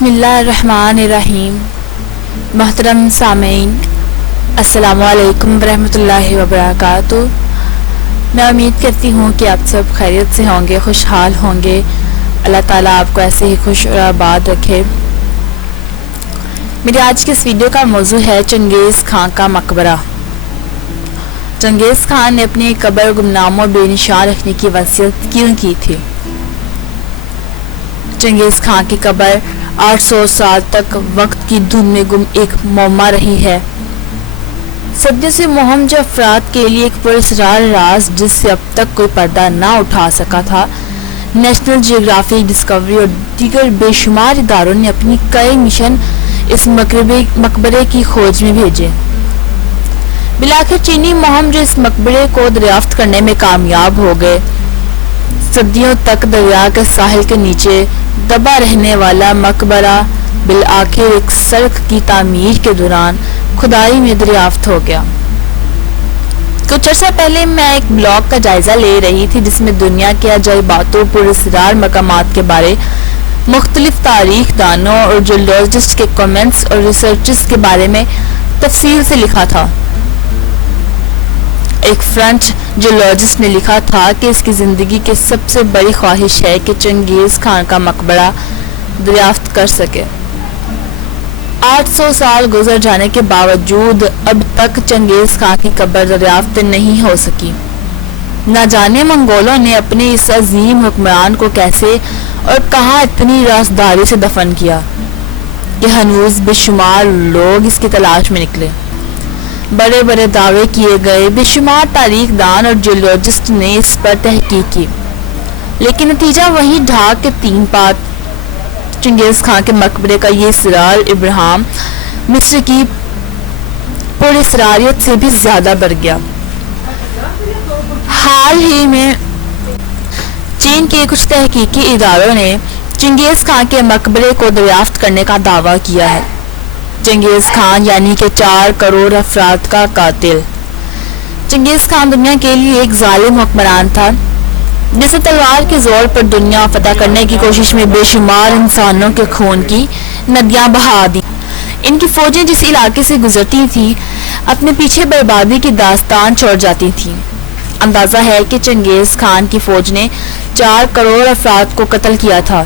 بسم اللہ الرحمن الرحیم۔ محترم سامعین، السلام علیکم ورحمۃ اللہ وبرکاتہ۔ میں امید کرتی ہوں کہ آپ سب خیریت سے ہوں گے، خوشحال ہوں گے۔ اللہ تعالیٰ آپ کو ایسے ہی خوش اور آباد رکھے۔ میری آج کی اس ویڈیو کا موضوع ہے چنگیز خان کا مقبرہ۔ چنگیز خان نے اپنی قبر گمنام و بے نشان رکھنے کی وصیت کیوں کی تھی؟ چنگیز خان کی قبر 800 سال تک وقت کی دھند میں گم ایک معمہ رہی ہے۔ صدیوں سے مہم جو افراد کے لیے ایک پراسرار راز جس سے اب تک کوئی پردہ نہ اٹھا سکا تھا۔ نیشنل جیوگرافی، ڈسکوری اور دیگر بے شمار اداروں نے اپنی کئی مشن اس مقبرے کی کھوج میں بھیجے۔ بالآخر چینی مہم جو اس مقبرے کو دریافت کرنے میں کامیاب ہو گئے۔ صدیوں تک دریا کے ساحل کے نیچے دبا رہنے والا مقبرہ بالآخر ایک سڑک کی تعمیر کے دوران کھدائی میں دریافت ہو گیا۔ کچھ عرصہ پہلے میں ایک بلاگ کا جائزہ لے رہی تھی جس میں دنیا کے عجائباتوں پر اسرار مقامات کے بارے مختلف تاریخ دانوں اور جیولوجسٹ کے کامنٹس اور ریسرچز کے بارے میں تفصیل سے لکھا تھا۔ ایک فرینچ جیولوجسٹ نے لکھا تھا کہ اس کی زندگی کی سب سے بڑی خواہش ہے کہ چنگیز خان کا مقبرہ دریافت کر سکے۔ 800 سال گزر جانے کے باوجود اب تک چنگیز خان کی قبر دریافت نہیں ہو سکی۔ نہ جانے منگولوں نے اپنے اس عظیم حکمران کو کیسے اور کہاں اتنی رازداری سے دفن کیا کہ ہنوز بے شمار لوگ اس کی تلاش میں نکلے۔ بڑے بڑے دعوے کیے گئے، بے شمار تاریخ دان اور جیولوجسٹ نے اس پر تحقیق کی، لیکن نتیجہ وہی ڈھاک کے 3 پات۔ چنگیز خان کے مقبرے کا یہ اسرار ابراہیم مصر کی پراسراریت سے بھی زیادہ بڑھ گیا۔ حال ہی میں چین کے کچھ تحقیقی اداروں نے چنگیز خان کے مقبرے کو دریافت کرنے کا دعویٰ کیا ہے۔ چنگیز خان یعنی کہ 4 کروڑ افراد کا قاتل۔ چنگیز خان دنیا کے لیے ایک ظالم حکمران تھا جس نے تلوار کے زور پر دنیا فتح کرنے کی کوشش میں بے شمار انسانوں کے خون کی ندیاں بہا دی۔ ان کی فوجیں جس علاقے سے گزرتی تھیں اپنے پیچھے بربادی کی داستان چھوڑ جاتی تھیں۔ اندازہ ہے کہ چنگیز خان کی فوج نے 4 کروڑ افراد کو قتل کیا تھا۔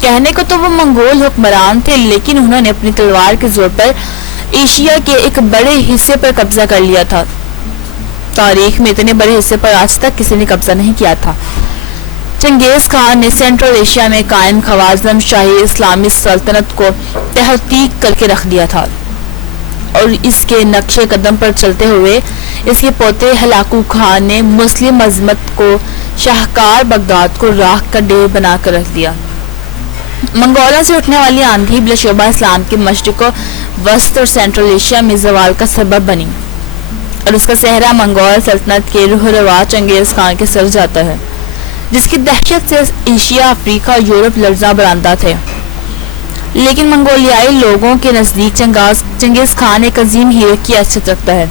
کہنے کو تو وہ منگول حکمران تھے، لیکن انہوں نے اپنی تلوار کے زور پر ایشیا کے ایک بڑے حصے پر قبضہ کر لیا تھا۔ تاریخ میں اتنے بڑے حصے پر آج تک کسی نے قبضہ نہیں کیا تھا۔ چنگیز خان نے سینٹرل ایشیا میں قائم خوارزم شاہی اسلامی سلطنت کو تحقیق کر کے رکھ دیا تھا اور اس کے نقش قدم پر چلتے ہوئے اس کے پوتے ہلاکو خان نے مسلم عظمت کو شاہکار بغداد کو راکھ کا ڈیر بنا کر رکھ دیا۔ منگولوں سے اٹھنے والی آندھی بلا شبہ اسلام کے مشرق و وسط اور سینٹرل ایشیا میں زوال کا سبب بنی اور اس کا صحرا منگول سلطنت کے روح رواج چنگیز خان کے سر جاتا ہے، جس کی دہشت سے ایشیا، افریقہ اور یورپ لرزاں برآمدہ تھے۔ لیکن منگولیائی لوگوں کے نزدیک چنگیز خان ایک عظیم ہیرو کی حیثیت رکھتا ہے۔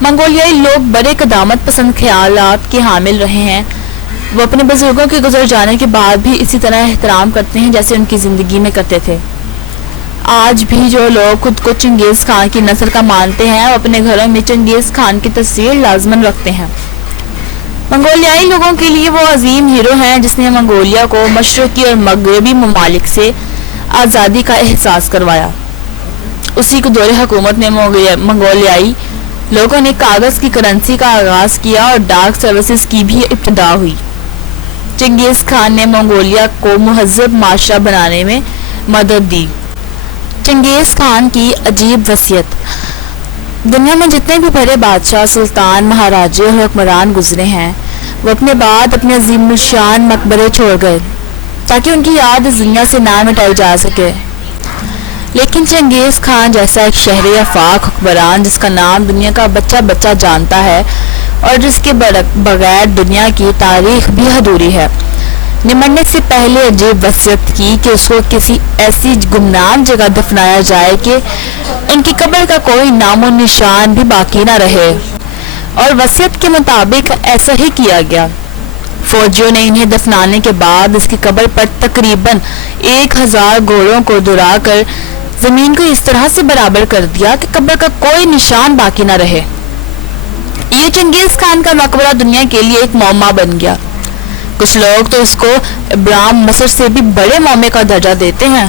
منگولیائی لوگ بڑے قدامت پسند خیالات کے حامل رہے ہیں۔ وہ اپنے بزرگوں کے گزر جانے کے بعد بھی اسی طرح احترام کرتے ہیں جیسے ان کی زندگی میں کرتے تھے۔ آج بھی جو لوگ خود کو چنگیز خان کی نسل کا مانتے ہیں وہ اپنے گھروں میں چنگیز خان کی تصویر لازماً رکھتے ہیں۔ منگولیائی لوگوں کے لیے وہ عظیم ہیرو ہیں جس نے منگولیا کو مشرقی اور مغربی ممالک سے آزادی کا احساس کروایا۔ اسی کو دور حکومت میں منگولیائی لوگوں نے کاغذ کی کرنسی کا آغاز کیا اور ڈاک سروسز کی بھی ابتدا ہوئی۔ چنگیز خان نے منگولیا کو مہذب معاشرہ بنانے میں مدد دی۔ چنگیز خان کی عجیب وصیت۔ دنیا میں جتنے بھی بڑے بادشاہ، سلطان، مہاراجے اور حکمران گزرے ہیں وہ اپنے بعد اپنے عظیم الشان مقبرے چھوڑ گئے تاکہ ان کی یاد اس دنیا سے نہ مٹائی جا سکے، لیکن چنگیز خان جیسا ایک شہر آفاق حکمران جس کا نام دنیا کا بچہ بچہ جانتا ہے اور جس کے بغیر دنیا کی تاریخ بھی ادھوری ہے، نے مرنے سے پہلے عجیب وصیت کی کہ اس کو کسی ایسی گمنام جگہ دفنایا جائے کہ ان کی قبر کا کوئی نام و نشان بھی باقی نہ رہے، اور وصیت کے مطابق ایسا ہی کیا گیا۔ فوجیوں نے انہیں دفنانے کے بعد اس کی قبر پر تقریباً 1000 گھوڑوں کو دڑا کر زمین کو اس طرح سے برابر کر دیا کہ قبر کا کوئی نشان باقی نہ رہے۔ یہ چنگیز خان کا مقبرہ دنیا کے لیے ایک معمہ بن گیا۔ کچھ لوگ تو اس کو ابرام مصر سے بھی بڑے معمے کا درجہ دیتے ہیں۔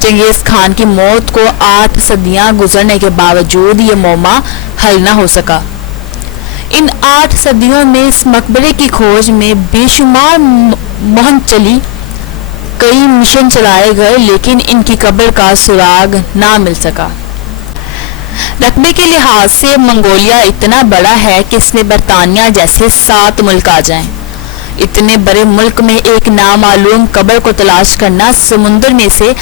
چنگیز خان کی موت کو 8 صدیاں گزرنے کے باوجود یہ معمہ حل نہ ہو سکا۔ ان 8 صدیوں میں اس مقبرے کی کھوج میں بے شمار مہم چلی، کئی مشن چلائے گئے، لیکن ان کی قبر کا سراغ نہ مل سکا۔ رقبے کے لحاظ سے منگولیا اتنا بڑا ہے کہ اس میں برطانیہ جیسے 7 ملک آ جائیں۔ اتنے بڑے ملک میں ایک نامعلوم قبر کو تلاش کرنا سمندر میں سے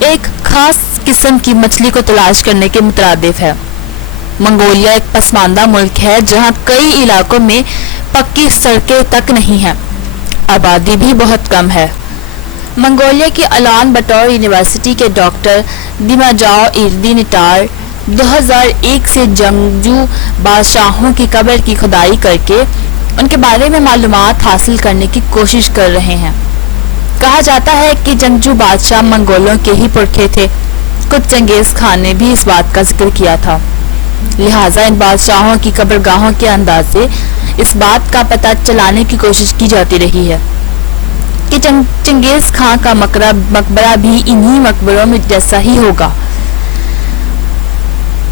ایک خاص قسم کی مچھلی کو تلاش کرنے کے مترادف ہے۔ منگولیا ایک پسماندہ ملک ہے جہاں کئی علاقوں میں پکی سڑکیں تک نہیں ہیں، آبادی بھی بہت کم ہے۔ منگولیا کی الان باتور یونیورسٹی کے ڈاکٹر دیماجاؤ ایردی نٹار 2001 سے جنگجو بادشاہوں کی قبر کی کھدائی کر کے ان کے بارے میں معلومات حاصل کرنے کی کوشش کر رہے ہیں۔ کہا جاتا ہے کہ جنگجو بادشاہ منگولوں کے ہی پرکھے تھے۔ خود چنگیز خان نے بھی اس بات کا ذکر کیا تھا، لہٰذا ان بادشاہوں کی قبرگاہوں کے انداز سے اس بات کا پتہ چلانے کی کوشش کی جاتی رہی ہے کہ چنگیز خان کا مقبرہ بھی انہی مقبروں میں جیسا ہی ہوگا۔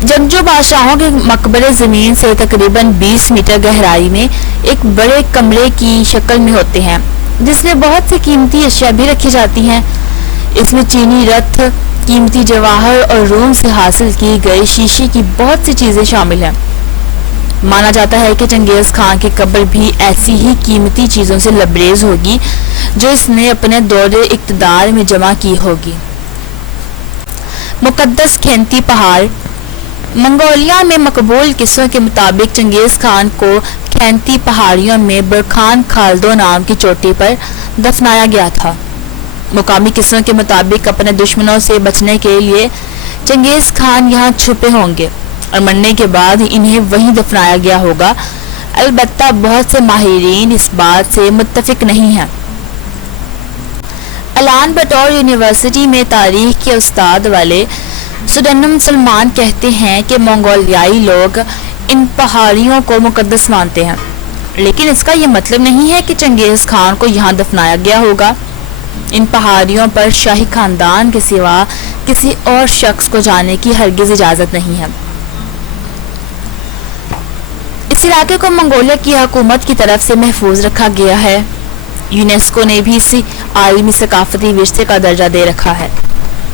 جنگجو بادشاہوں کے مقبرے زمین سے تقریباً 20 میٹر گہرائی میں ایک بڑے کمرے کی شکل میں ہوتے ہیں، جس میں بہت سی قیمتی اشیاء بھی رکھی جاتی ہیں۔ اس میں چینی رتھ، قیمتی جواہر اور روم سے حاصل کی گئی شیشے کی بہت سی چیزیں شامل ہیں۔ مانا جاتا ہے کہ چنگیز خان کی قبر بھی ایسی ہی قیمتی چیزوں سے لبریز ہوگی جو اس نے اپنے دور اقتدار میں جمع کی ہوگی۔ مقدس کھینتی پہاڑ۔ منگولیا میں مقبول قصوں کے مطابق چنگیز خان کو کھینتی پہاڑیوں میں برکھان خالدو نام کی چوٹی پر دفنایا گیا تھا۔ مقامی قصوں کے مطابق اپنے دشمنوں سے بچنے کے لیے چنگیز خان یہاں چھپے ہوں گے اور مرنے کے بعد انہیں وہیں دفنایا گیا ہوگا۔ البتہ بہت سے ماہرین اس بات سے متفق نہیں ہیں۔ الان باتور یونیورسٹی میں تاریخ کے استاد والے سڈنم سلمان کہتے ہیں کہ منگولیائی لوگ ان پہاڑیوں کو مقدس مانتے ہیں، لیکن اس کا یہ مطلب نہیں ہے کہ چنگیز خان کو یہاں دفنایا گیا ہوگا۔ ان پہاڑیوں پر شاہی خاندان کے سوا کسی اور شخص کو جانے کی ہرگز اجازت نہیں ہے۔ اس علاقے کو منگولیا کی حکومت کی طرف سے محفوظ رکھا گیا ہے۔ یونیسکو نے بھی اسے عالمی ثقافتی ورثے کا درجہ دے رکھا ہے،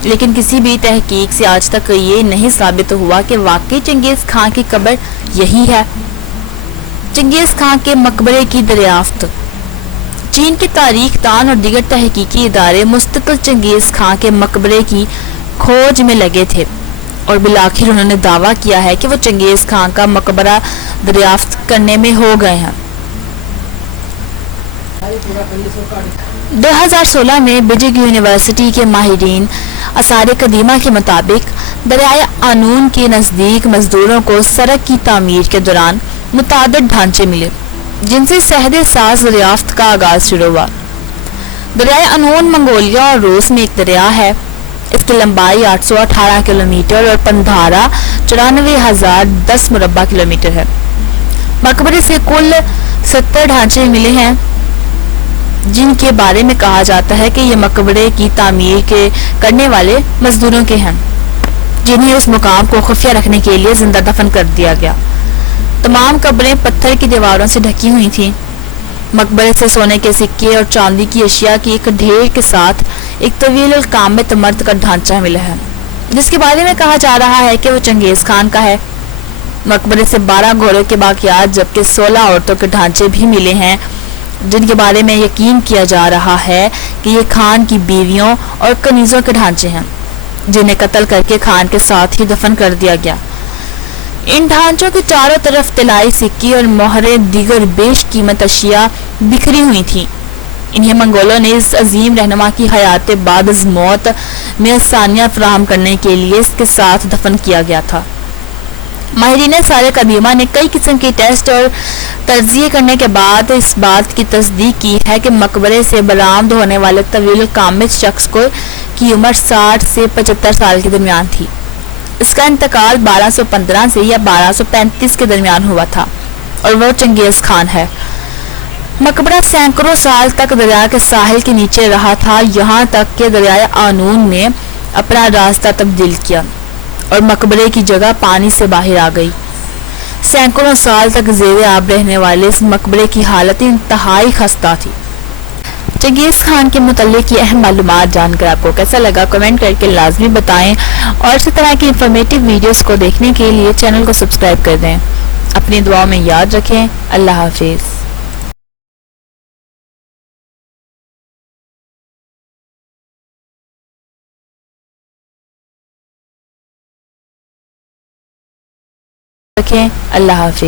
لیکن کسی بھی تحقیق سے آج تک یہ نہیں ثابت ہوا کہ واقعی چنگیز خان کی قبر یہی ہے۔ چنگیز خان کے مقبرے کی دریافت۔ چین کے تاریخ دان اور دیگر تحقیقی ادارے مستقل چنگیز خان کے مقبرے کی کھوج میں لگے تھے اور بالآخر انہوں نے دعویٰ کیا ہے کہ وہ چنگیز خان کا مقبرہ دریافت کرنے میں ہو گئے ہیں۔ 2016 میں بیجنگ یونیورسٹی کے ماہرین آثار قدیمہ کے مطابق دریائے آنون کے نزدیک مزدوروں کو سڑک کی تعمیر کے دوران متعدد ڈھانچے ملے، جن سے سہد ساز دریافت کا آغاز شروع ہوا۔ دریائے آنون منگولیا اور روس میں ایک دریا ہے۔ اس کی لمبائی 818 کلومیٹر اور پندھارا 94,010 مربع کلومیٹر ہے۔ مقبرے سے کل 70 ڈھانچے ملے ہیں، جن کے بارے میں کہا جاتا ہے کہ یہ مقبرے کی تعمیر کرنے والے مزدوروں کے ہیں، جنہیں اس مقام کو خفیہ رکھنے کے لیے زندہ دفن کر دیا گیا۔ تمام قبریں پتھر کی دیواروں سے ڈھکی ہوئی تھیں۔ مقبرے سے سونے کے سکے اور چاندی کی اشیاء کی ایک ڈھیر کے ساتھ ایک طویل القامت مرد کا ڈھانچہ ملا ہے، جس کے بارے میں کہا جا رہا ہے کہ وہ چنگیز خان کا ہے۔ مقبرے سے 12 گھوڑوں کے باقیات جبکہ 16 عورتوں کے ڈھانچے بھی ملے ہیں، جن کے بارے میں یقین کیا جا رہا ہے کہ یہ خان کی بیویوں اور کنیزوں کے ڈھانچے ہیں، جنہیں قتل کر کے خان کے ساتھ ہی دفن کر دیا گیا۔ ان ڈھانچوں کے چاروں طرف طلائی سکے اور مہریں دیگر بیش قیمت اشیاء بکھری ہوئی تھیں۔ انہیں منگولوں نے اس عظیم رہنما کی حیات بعد از موت میں آسانیاں فراہم کرنے کے لیے اس کے ساتھ دفن کیا گیا تھا۔ ماہرین سال قدیمہ نے کئی قسم کے ٹیسٹ اور تجزیے کرنے کے بعد اس بات کی تصدیق کی ہے کہ مقبرے سے برآمد ہونے والے طویل قامت شخص کی عمر 60 سے 75 سال کے درمیان تھی۔ اس کا انتقال 1215 سے یا 1235 کے درمیان ہوا تھا اور وہ چنگیز خان ہے۔ مقبرہ سینکڑوں سال تک دریا کے ساحل کے نیچے رہا تھا، یہاں تک کہ دریائے آنون نے اپنا راستہ تبدیل کیا اور مقبرے کی جگہ پانی سے باہر آ گئی۔ سینکڑوں سال تک زیر آب رہنے والے اس مقبرے کی حالت انتہائی خستہ تھی۔ چنگیز خان کے متعلق یہ اہم معلومات جان کر آپ کو کیسا لگا کمنٹ کر کے لازمی بتائیں، اور اسی طرح کی انفارمیٹیو ویڈیوز کو دیکھنے کے لیے چینل کو سبسکرائب کر دیں۔ اپنی دعاؤں میں یاد رکھیں۔ اللہ حافظ۔ اللہ حافظ۔